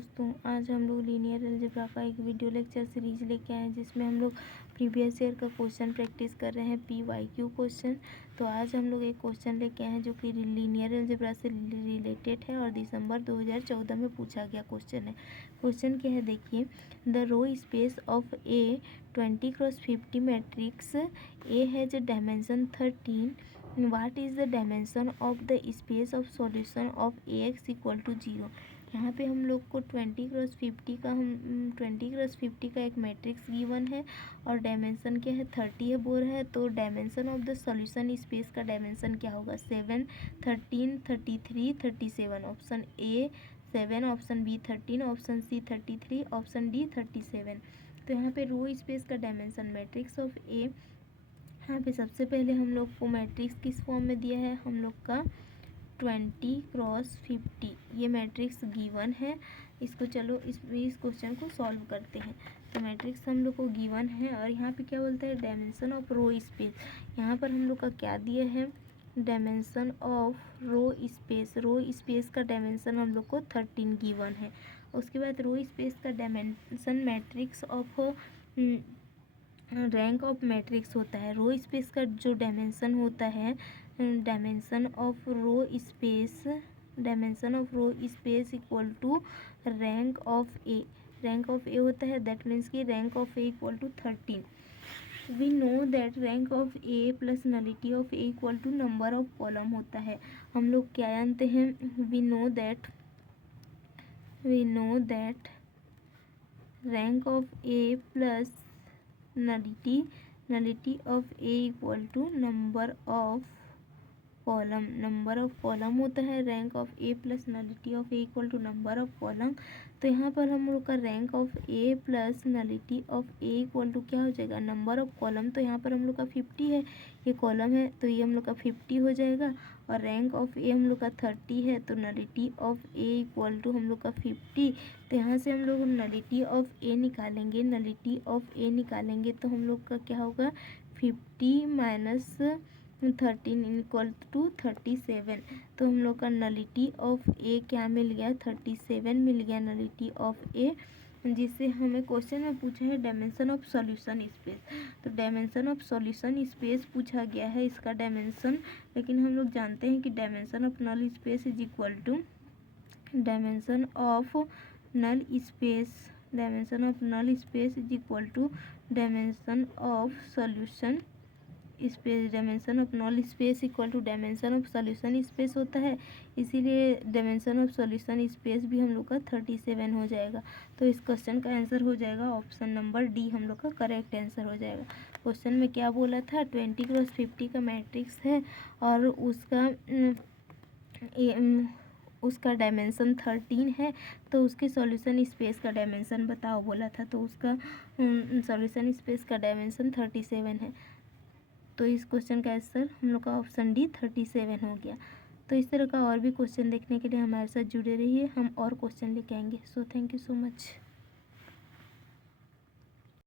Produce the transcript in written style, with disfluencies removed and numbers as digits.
दोस्तों, आज हम लोग लीनियर अलजेब्रा का एक वीडियो लेक्चर सीरीज लेके आए हैं जिसमें हम लोग प्रीवियस ईयर का क्वेश्चन प्रैक्टिस कर रहे हैं PYQ क्वेश्चन। तो आज हम लोग एक क्वेश्चन लेके आए हैं जो कि लीनियर अलजेब्रा से रिलेटेड है और दिसंबर 2014 में पूछा गया क्वेश्चन है। क्वेश्चन क्या है देखिए, the row space of a 20x50 matrix A has dimension 13। What is the dimension of the space of solution of AX equal to 0। यहाँ पे हम लोग को 20x50 का एक मैट्रिक्स गिवन है और डायमेंशन क्या है 30 है बोल रहा है। तो dimension of the solution space का डायमेंशन क्या होगा 7, 13, 33, 37। Option A 7, option B 13, option C 33, option D 37। तो यहाँ पे रो स्पेस का डायमेंशन मैट्रिक्स ऑफ ए, यहाँ पे सबसे पहले हम लोग को मैट्रिक्स किस फॉर्म में दिया है, हम लोग का 20x50 ये मैट्रिक्स गिवन है। इसको चलो इस क्वेश्चन को सॉल्व करते हैं। तो मैट्रिक्स हम लोग को गिवन है और यहाँ पे क्या बोलते हैं डायमेंशन ऑफ रो स्पेस। यहाँ पर हम लोग का क्या दिया है dimension of row space. Row space का डायमेंशन हम लोग को 13 गिवन है। उसके बाद रो स्पेस का dimension matrix of rank of matrix होता है। रो स्पेस का जो डायमेंशन होता है dimension of row space equal to rank of A. Rank of A होता है दैट मीन्स कि rank of A equal to 13। We know that rank of A plus nullity of A equal to number of column होता है। हम लोग क्या जानते हैं, we know that rank of A plus nullity of A equal to number of column होता है। Rank of A plus nullity of A equal to number of column. तो यहाँ पर हम लोग का rank of A plus nullity of A equal to क्या हो जाएगा नंबर ऑफ कॉलम। तो यहाँ पर हम लोग का 50 है, ये कॉलम है तो ये हम लोग का 50 हो जाएगा और रैंक ऑफ ए हम लोग का 30 है तो nullity of A equal to हम लोग का 50। तो यहाँ से हम लोग नलिटी ऑफ ए निकालेंगे तो हम लोग का क्या होगा 50 माइनस 13 इक्वल टू 37। तो हम लोग का नलिटी ऑफ ए क्या मिल गया 37 मिल गया नलिटी ऑफ ए, जिससे हमें क्वेश्चन में पूछा है डायमेंशन ऑफ सॉल्यूशन स्पेस। तो डायमेंशन ऑफ सॉल्यूशन स्पेस पूछा गया है इसका डायमेंशन, लेकिन हम लोग जानते हैं कि dimension of null space is equal to dimension of null space is equal to dimension of solution space. Dimension of null space equal to dimension of solution space होता है, इसीलिए डायमेंशन ऑफ सॉल्यूशन स्पेस भी हम लोग का 37 हो जाएगा। तो इस क्वेश्चन का आंसर हो जाएगा ऑप्शन नंबर डी, हम लोग का करेक्ट आंसर हो जाएगा। क्वेश्चन में क्या बोला था 20x50 का मैट्रिक्स है और उसका डायमेंशन 13 है। तो उसके सॉल्यूशन स्पेस का डायमेंशन बताओ बोला था, तो उसका सॉल्यूशन स्पेस का डायमेंशन 37 है। तो इस क्वेश्चन का आंसर हम लोग का ऑप्शन डी 37 हो गया। तो इस तरह का और भी क्वेश्चन देखने के लिए हमारे साथ जुड़े रहिए, हम और क्वेश्चन लेके आएंगे। So thank you so much.